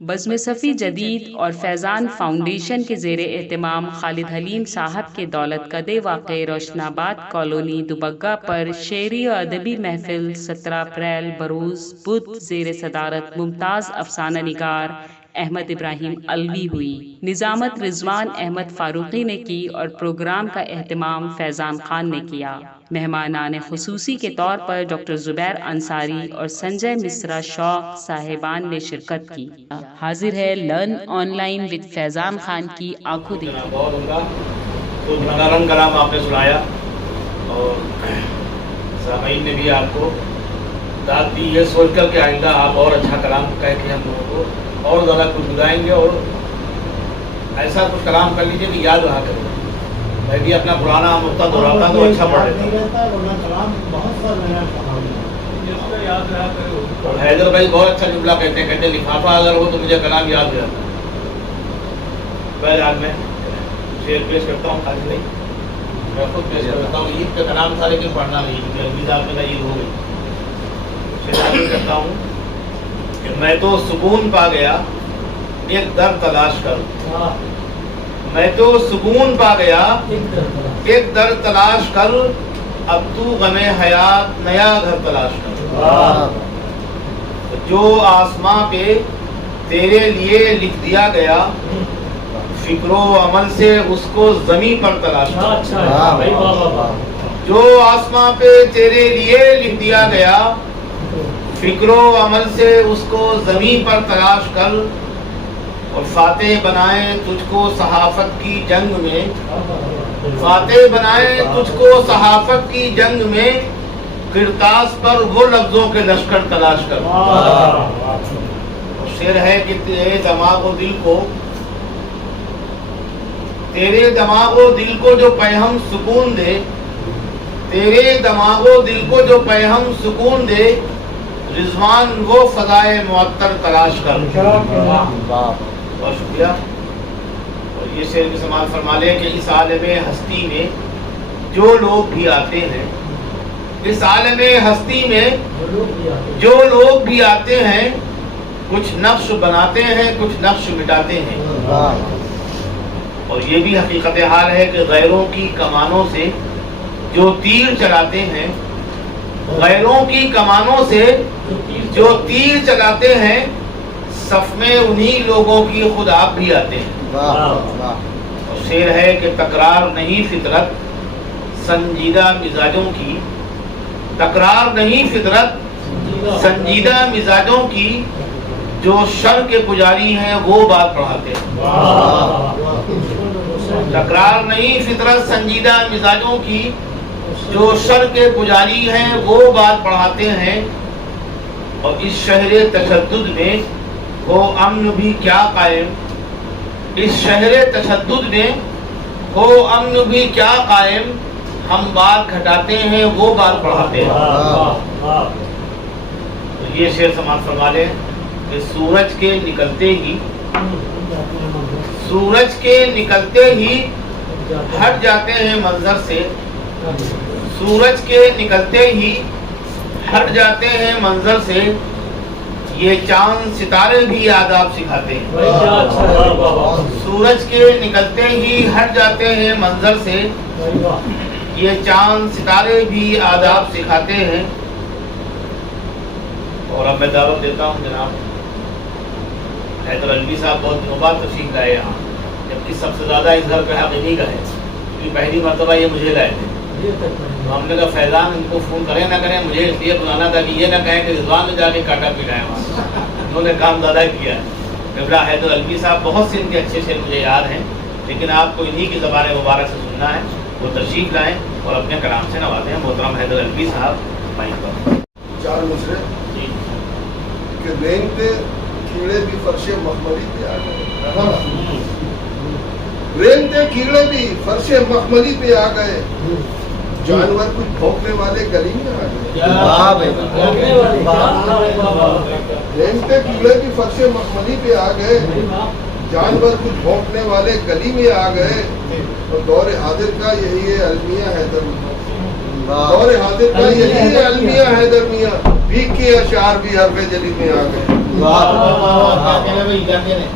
بزم صفی جدید اور فیضان فاؤنڈیشن کے زیر اہتمام خالد حلیم صاحب کے دولت کدے واقع روشن آباد کالونی دوبگہ پر شعری و ادبی محفل 17 اپریل بروز بدھ زیر صدارت ممتاز افسانہ نگار احمد ابراہیم علوی ہوئی۔ نظامت رضوان احمد فاروقی نے کی اور پروگرام کا اہتمام فیضان خان نے کیا۔ مہمانان خصوصی کے طور پر ڈاکٹر زبیر انصاری اور سنجے مصرا شوق صاحبان نے شرکت کی۔ حاضر ہے لرن آن لائن وتھ فیضان خان کی آنکھوں دیکھی۔ بہت عمدہ کچھ منارن کلام آپ نے سنایا اور سامعین نے بھی آپ کو داد دی ہے، سوچ کر کہ آئندہ آپ اور اچھا کلام کہہ کے ہم لوگوں کو اور زیادہ کچھ بتائیں گے اور ایسا کچھ کلام کر لیجیے کہ یاد رہا کرے۔ میں بھی اپنا پرانا نقطہ دہراتا تو اچھا پڑھ لیتا اور حیدر بھائی بہت اچھا جملہ کہتے ہیں، کہتے لفافہ اگر ہو تو مجھے کلام یاد ہو جاتا ہے۔ بہرحال میں شعر پیش کرتا ہوں، خالی نہیں میں خود پیش کرتا ہوں۔ عید کا کلام تھا لیکن پڑھنا نہیں، کیونکہ اگلی سال میں عید ہو گئی۔ شعر پیش کرتا ہوں کہ میں تو سکون پا گیا ایک در تلاش کر، میں تو سکون پا گیا ایک در تلاش کر، اب تو غم حیات نیا گھر تلاش کر۔ جو آسماں پہ تیرے لیے لکھ دیا گیا، فکر و عمل سے اس کو زمین پر تلاش کر۔ جو آسماں پہ تیرے لیے لکھ دیا گیا، فکر و عمل سے اس کو زمین پر تلاش کر، اور فاتح بنائے تجھ کو صحافت کی جنگ میں، فاتح بنائے تجھ کو صحافت کی جنگ میں، کرتاس پر وہ لفظوں کے لشکر تلاش کر۔ شعر ہے کہ تیرے دماغ و دل کو، تیرے دماغ و دل کو جو پیہم سکون دے، تیرے دماغ و دل کو جو پیہم سکون دے، رضوان وہ فضائے معطر تلاش کر۔ بہت شکریہ۔ اور یہ شعر بھی سماعت فرما لیں کہ اس عالم ہستی میں جو لوگ بھی آتے ہیں، اس عالم ہستی میں جو لوگ بھی آتے ہیں، کچھ نقش بناتے ہیں کچھ نقش مٹاتے ہیں۔ اور یہ بھی حقیقت حال ہے کہ غیروں کی کمانوں سے جو تیر چلاتے ہیں، غیروں کی کمانوں سے جو تیر چلاتے ہیں، صف میں انہی لوگوں کی خود آپ بھی آتے ہیں۔ اور شعر ہے کہ تکرار نہیں فطرت سنجیدہ مزاجوں کی، تکرار نہیں فطرت سنجیدہ مزاجوں کی، جو شر کے پجاری ہیں وہ بات پڑھاتے ہیں۔ تکرار نہیں فطرت سنجیدہ مزاجوں کی، جو شر کے پجاری ہیں وہ بات پڑھاتے ہیں۔ اور اس شہر تشدد میں ہو امن بھی کیا قائم، اس شہر تشدد میں ہو امن بھی کیا قائم، ہم بات گھٹاتے ہیں وہ بات پڑھاتے ہیں۔ تو یہ شعر سماعت فرما لیں کہ سورج کے نکلتے ہی، سورج کے نکلتے ہی ہٹ جاتے ہیں منظر سے، سورج کے نکلتے ہی ہٹ جاتے ہیں منظر سے، یہ چاند ستارے بھی آداب سکھاتے ہیں۔ سورج کے نکلتے ہی ہٹ جاتے ہیں منظر سے، یہ چاند ستارے بھی آداب سکھاتے ہیں۔ اور اب میں دعوت دیتا ہوں جناب حیدر علوی صاحب، بہت دنوں بعد تشریف لائے یہاں، جبکہ سب سے زیادہ اس گھر کا حق انہی کا ہے، کیونکہ پہلی مرتبہ یہ مجھے لائے تھے۔ تو ہم نے کہا فیضان ان کو فون کریں نہ کریں، مجھے اس لیے بلانا تھا کہ یہ نہ کہیں کہ رضوان نے جا کے کاٹا پیٹا ہے وہاں، انہوں نے کام زیادہ کیا ہے۔ قبلہ حیدر علوی صاحب بہت سے ان کے اچھے شعر مجھے یاد ہیں، لیکن آپ کو انہی کی زبان مبارک سے سننا ہے، وہ تشریف لائیں اور اپنے کلام سے نوازیں۔ محترم حیدر علوی صاحب مائک پر۔ چار مصرے کہ رینگتے کیڑے بھی فرش مخملی پہ آ گئے، رینگتے کیڑے بھی فرش مخملی پہ آ گئے، جانور کچھ بھونکنے والے گلی میں آ گئے، رینگتے کیڑے بھی فرش مخملی پہ آ گئے، جانور کچھ بھونکنے والے گلی میں آ گئے۔ اور دور حاضر کا یہی ہے المیہ حیدر میاں، دور حاضر کا یہی ہے المیہ حیدر میاں، بھیگ کے اشعار بھی حرف جلی میں آ گئے۔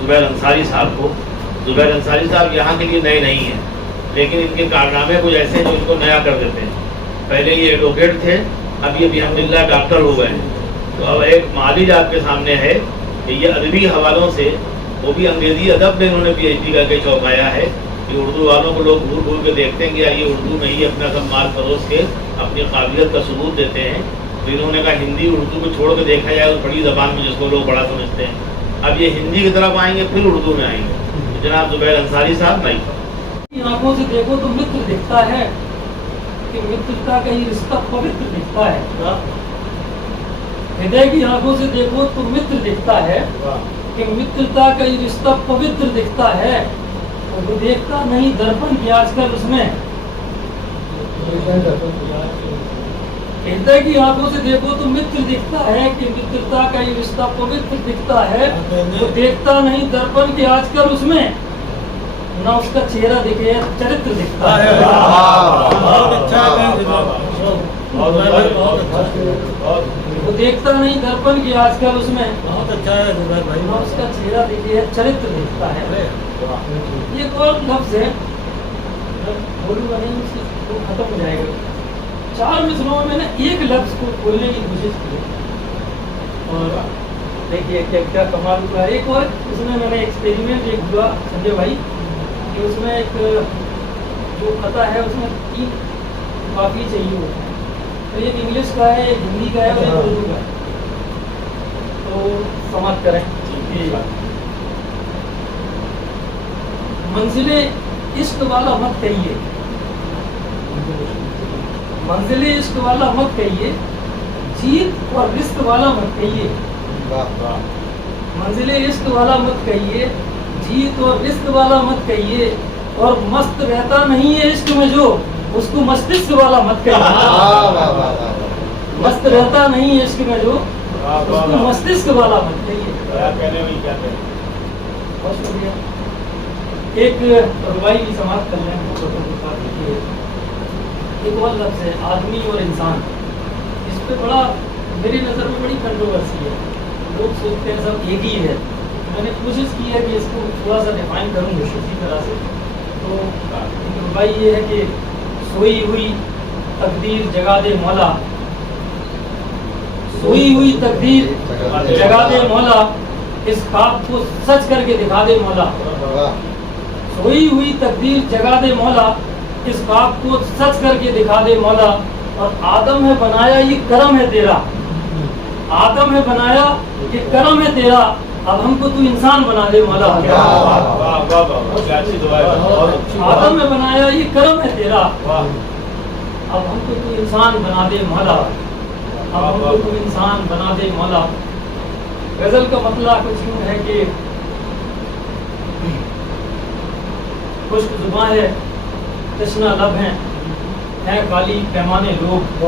زبیر انصاری صاحب کو. زبیر انصاری صاحب یہاں کے لیے نئے نہیں ہیں, لیکن ان کے کارنامے کچھ ایسے ہیں جو ان کو نیا کر دیتے ہیں. پہلے یہ ایڈوکیٹ تھے, اب یہ الحمدللہ ڈاکٹر ہو گئے ہیں. تو اب ایک معالج آپ کے سامنے ہے کہ یہ ادبی حوالوں سے, وہ بھی انگریزی ادب میں انہوں نے پی ایچ ڈی کر کے چونکایا ہے کہ اردو والوں کو لوگ گھور گھور کے دیکھتے ہیں کہ یہ اردو میں ہی اپنا سب مال پروس کے اپنی قابلیت کا ثبوت دیتے ہیں. تو انہوں نے کہا ہندی اردو کو چھوڑ کے دیکھا جائے اس بڑی زبان میں جس کو لوگ بڑا سمجھتے ہیں. اب یہ ہندی کی طرف آئیں گے پھر اردو میں آئیں گے. جناب زبیر انصاری صاحب نہیں. آنکھوں سے دیکھو تو متر دکھتا ہے کہ مترتا کا یہ رشتہ پوتر دکھتا ہے. ہدے کی آنکھوں سے دیکھو تو متر دکھتا ہے کہ مترتا کا یہ رشتہ پوتر دکھتا ہے. اور وہ دیکھتا نہیں درپن کی آج کل اس میں. ہدے کی آنکھوں سے دیکھو تو متر دکھتا ہے کہ مترتا کا یہ رشتہ پوتر دکھتا ہے. وہ دیکھتا نہیں درپن کی آج کل اس میں, نہ اس کا چہرہ دکھے چرتر دکھتا ہے. وہ دیکھتا نہیں درپن کی آج کل اس میں, نہ اس کا چہرہ دکھے چرتر دکھتا ہے. یہ ایک اور لفظ ہے, بولوں گا نہیں وہ ختم ہو جائے گا. 4 مصرعوں میں نے ایک لفظ کو بولنے کی کوشش کی اور دیکھیے کیا کمال ہوا. ایک اور اس میں نے ایکسپیریمنٹ ایک ہوا سنجے بھائی کہ اس میں ایک جو خطا ہے اس میں 3 کافی چاہیے ہوتا ہے. تو ایک انگلش کا ہے, ایک ہندی کا ہے اور ایک اردو کا ہے. تو سماعت کریں. منزل عشق والا مت کہیے, منزل عشق والا مت کہیے, جیت اور رزق والا مت کہیے. منزل عشق والا مت کہیے, جیت اور رزق والا مت کہیے. اور مست رہتا نہیں ہے عشق میں جو, اس کو مستشک والا مت کہیے. مست رہتا نہیں ہے عشق میں جو, اس کو مستشک والا مت کہیے. بہت شکریہ. ایک ربائی کی سماعت کر لیں. ایک اور لفظ ہے آدمی اور انسان. اس پہ بڑا میری نظر میں بڑی کنٹروورسی ہے. لوگ سوچتے ہیں سب ایک ہی ہے. میں نے کوشش کی ہے کہ اس کو تھوڑا سا ڈیفائن کروں گا اسی طرح سے. تو بھائی یہ ہے کہ سوئی ہوئی تقدیر جگا دے مولا, سوئی ہوئی تقدیر جگا دے مولا, اس خواب کو سچ کر کے دکھا دے مولا. سوئی ہوئی تقدیر جگا دے مولا, اس خواب کو سچ کر کے دکھا دے مولا. اور آدم ہے بنایا یہ کرم ہے تیرا, آدم ہے بنایا یہ کرم ہے تیرا, اب ہم کو تو انسان بنا دے مولا. آدم ہے بنایا یہ کرم ہے تیرا, اب ہم کو تو انسان بنا دے مولا, اب ہم کو تو انسان بنا دے مولا. غزل کا مطلب کچھ یوں ہے کہ خشک زباں ہے تشنا لب ہیں کالی پیمانے لوگ.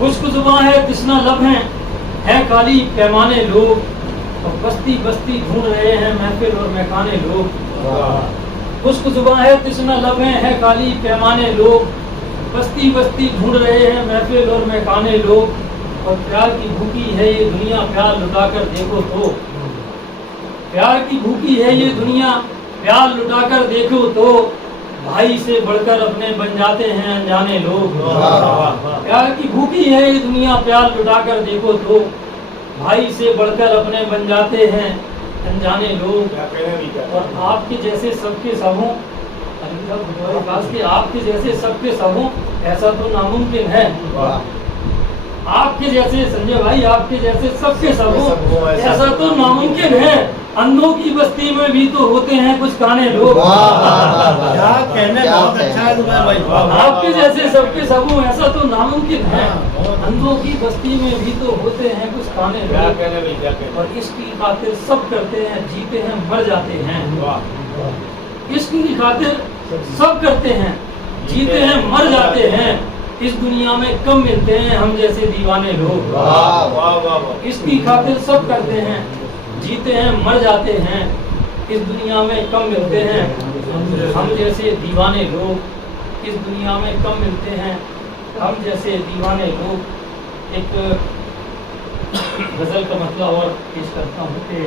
خشک زباں ہے تشنا لب ہیں کالی پیمانے لوگ, اور بستی بستی ڈھونڈ رہے ہیں محفل اور میخانے لوگ. خشک زباں ہے تشنا لب ہیں کالی پیمانے لوگ, بستی بستی ڈھونڈ رہے ہیں محفل اور میخانے لوگ. اور پیار کی بھوکی ہے یہ دنیا پیار لٹا کر دیکھو تو, پیار کی بھوکی ہے یہ دنیا پیار لٹا کر دیکھو تو, بھائی سے بڑھ کر اپنے بن جاتے ہیں انجانے لوگ. پیار کی بھوکی ہے یہ دنیا پیار لٹا کر دیکھو تو, بھائی سے بڑھ کر اپنے بن جاتے ہیں انجانے لوگ. اور آپ کے جیسے سب کے سب ہوں, آپ کے جیسے سب کے سب ہوں ایسا تو ناممکن ہے. آپ کے جیسے سنجے بھائی آپ کے جیسے سب کے سب ہوں ایسا تو ناممکن ہے. اندھوں کی بستی میں بھی تو ہوتے ہیں کچھ کانے لوگ. آپ کے جیسے سب کے سب ہوں ایسا تو ناممکن ہے. اندھوں کی بستی میں بھی تو ہوتے ہیں کچھ کانے لوگ. اور عشق کی خاطر سب کرتے ہیں جیتے ہیں مر جاتے ہیں. عشق کی خاطر سب کرتے ہیں جیتے ہیں مر جاتے ہیں. اس دنیا میں کم ملتے ہیں ہم جیسے دیوانے لوگ. اس کی خاطر سب کرتے ہیں جیتے ہیں مر جاتے ہیں. اس دنیا میں کم ملتے ہیں ہم جیسے دیوانے لوگ. اس دنیا میں کم ملتے ہیں ہم جیسے دیوانے لوگ. ایک غزل کا مطلب اور پیش کرتا ہوں کہ